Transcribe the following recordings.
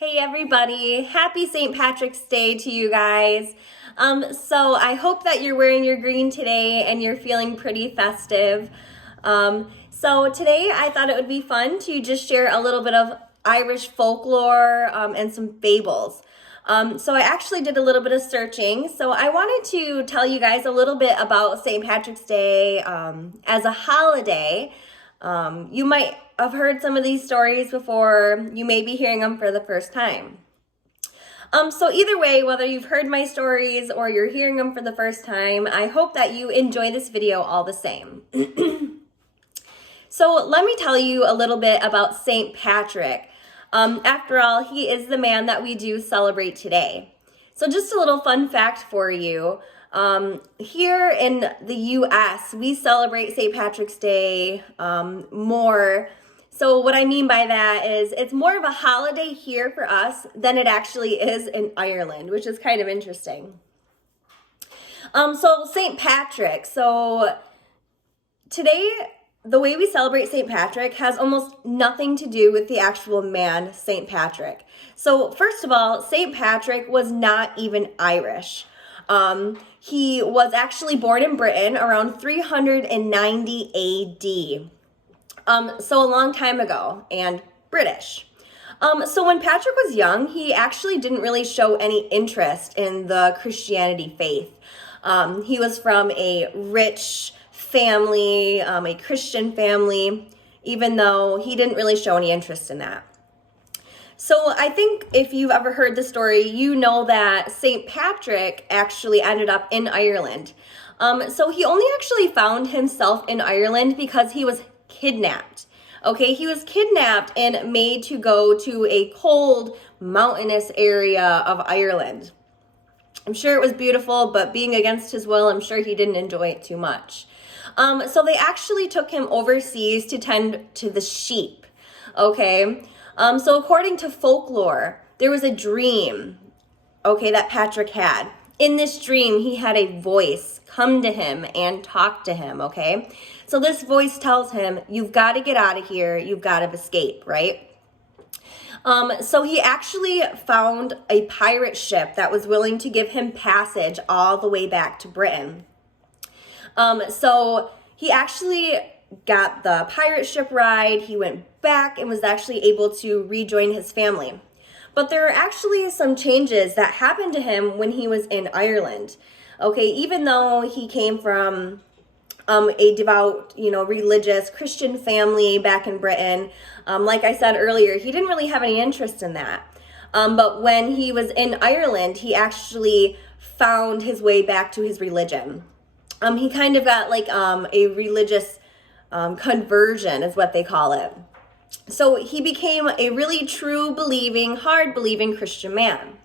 Hey everybody, happy St. Patrick's Day to you guys. So I hope that you're wearing your green today and you're feeling pretty festive. So today I thought it would be fun to just share a little bit of Irish folklore and some fables. So I actually did a little bit of searching. So I wanted to tell you guys a little bit about St. Patrick's Day as a holiday. You might have heard some of these stories before. You may be hearing them for the first time. So either way, whether you've heard my stories or you're hearing them for the first time, I hope that you enjoy this video all the same. So let me tell you a little bit about St. Patrick. After all, he is the man that we do celebrate today. So just a little fun fact for you. Here in the US, we celebrate St. Patrick's Day more. So what I mean by that is it's more of a holiday here for us than it actually is in Ireland, which is kind of interesting. So St. Patrick. So today, the way we celebrate St. Patrick has almost nothing to do with the actual man, St. Patrick. So first of all, St. Patrick was not even Irish. He was actually born in Britain around 390 AD. So a long time ago, and British. So when Patrick was young, he actually didn't really show any interest in the Christianity faith. He was from a rich family, a Christian family, even though he didn't really show any interest in that. So I think if you've ever heard the story, you know that St. Patrick actually ended up in Ireland. So he only actually found himself in Ireland because he was kidnapped. Okay, he was kidnapped and made to go to a cold, mountainous area of Ireland. I'm sure it was beautiful, but being against his will, I'm sure he didn't enjoy it too much. So they actually took him overseas to tend to the sheep. Okay, so according to folklore, there was a dream, okay, that Patrick had. In this dream, he had a voice come to him and talk to him, okay? So this voice tells him, you've got to get out of here, you've got to escape, right? So he actually found a pirate ship that was willing to give him passage all the way back to Britain. So he actually got the pirate ship ride, he went back and was actually able to rejoin his family. But there are actually some changes that happened to him when he was in Ireland. Okay, even though he came from a devout, religious Christian family back in Britain, like I said earlier, he didn't really have any interest in that. But when he was in Ireland, he actually found his way back to his religion. He kind of got like a religious conversion is what they call it. So he became a really true believing, hard believing Christian man.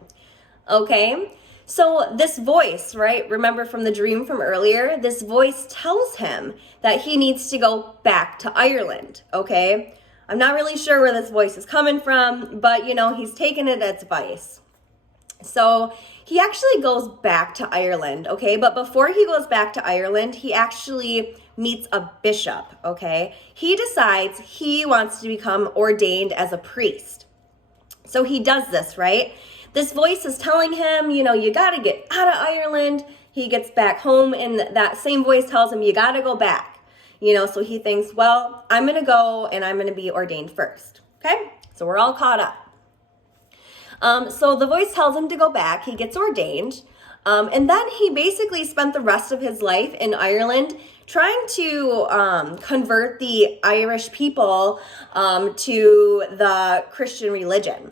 Okay, so this voice, right? Remember from the dream from earlier, this voice tells him that he needs to go back to Ireland. Okay, I'm not really sure where this voice is coming from, but he's taken it as advice. So he actually goes back to Ireland, okay? But before he goes back to Ireland, he actually meets a bishop, okay? He decides he wants to become ordained as a priest. So he does this, right? This voice is telling him, you got to get out of Ireland. He gets back home and that same voice tells him, you got to go back. So he thinks, well, I'm going to go and I'm going to be ordained first, okay? So we're all caught up. So the voice tells him to go back. He gets ordained. And then he basically spent the rest of his life in Ireland trying to convert the Irish people to the Christian religion.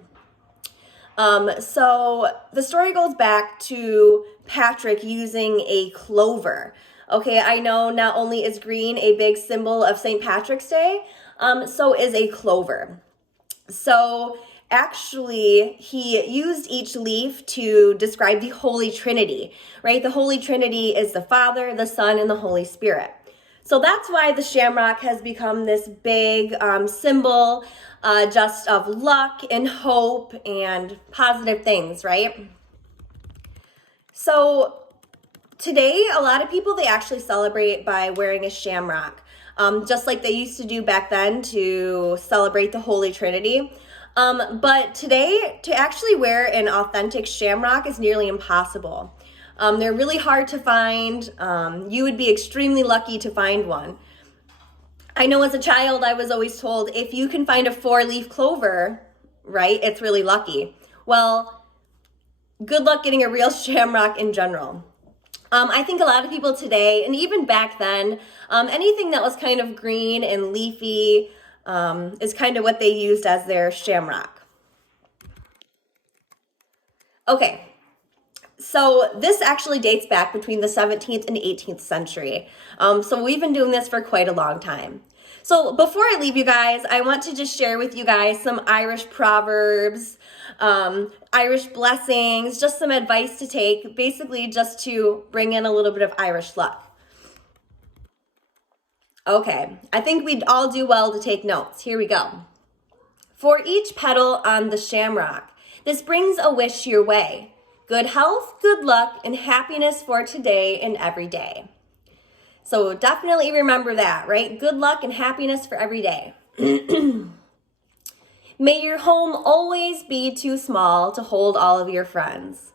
So the story goes back to Patrick using a clover. Okay, I know not only is green a big symbol of St. Patrick's Day, so is a clover. So actually, he used each leaf to describe the Holy Trinity, right? The Holy Trinity is the Father, the Son, and the Holy Spirit. So that's why the shamrock has become this big symbol just of luck and hope and positive things, right? So today, a lot of people, they actually celebrate by wearing a shamrock, just like they used to do back then to celebrate the Holy Trinity. But today, to actually wear an authentic shamrock is nearly impossible. They're really hard to find. You would be extremely lucky to find one. I know as a child, I was always told, if you can find a 4-leaf clover, right, it's really lucky. Well, good luck getting a real shamrock in general. I think a lot of people today, and even back then, anything that was kind of green and leafy is kind of what they used as their shamrock. Okay, so this actually dates back between the 17th and 18th century. So we've been doing this for quite a long time. So before I leave you guys, I want to just share with you guys some Irish proverbs, Irish blessings, just some advice to take, basically just to bring in a little bit of Irish luck. Okay, I think we'd all do well to take notes. Here we go. For each petal on the shamrock, this brings a wish your way. Good health, good luck, and happiness for today and every day. So definitely remember that, right? Good luck and happiness for every day. May your home always be too small to hold all of your friends.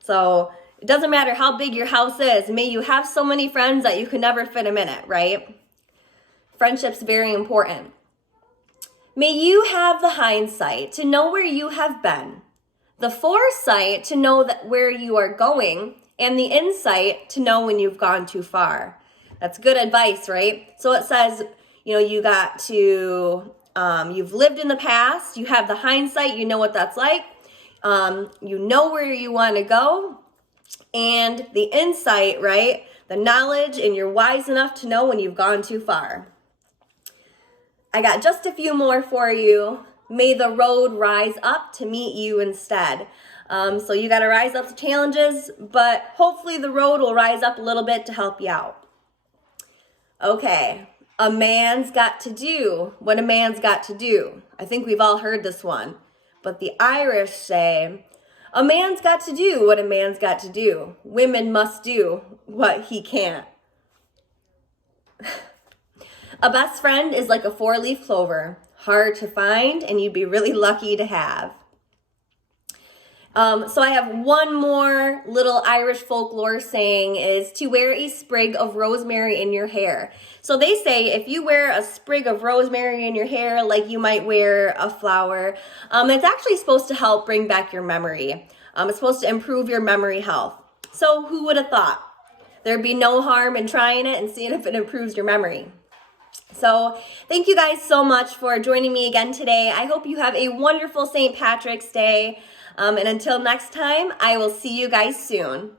So it doesn't matter how big your house is. May you have so many friends that you could never fit them in it, right? Friendship's very important. May you have the hindsight to know where you have been, the foresight to know that where you are going, and the insight to know when you've gone too far. That's good advice, right? So it says, you got to, you've lived in the past, you have the hindsight, you know what that's like, you know where you want to go, and the insight, right? The knowledge, and you're wise enough to know when you've gone too far. I got just a few more for you. May the road rise up to meet you instead. So you got to rise up to challenges, but hopefully the road will rise up a little bit to help you out. Okay, a man's got to do what a man's got to do. I think we've all heard this one, but the Irish say, a man's got to do what a man's got to do. Women must do what he can't. A best friend is like a 4-leaf clover, hard to find, and you'd be really lucky to have. So I have one more little Irish folklore saying is to wear a sprig of rosemary in your hair. So they say if you wear a sprig of rosemary in your hair, like you might wear a flower, it's actually supposed to help bring back your memory. It's supposed to improve your memory health. So who would have thought? There'd be no harm in trying it and seeing if it improves your memory. So thank you guys so much for joining me again today. I hope you have a wonderful St. Patrick's Day. And until next time, I will see you guys soon.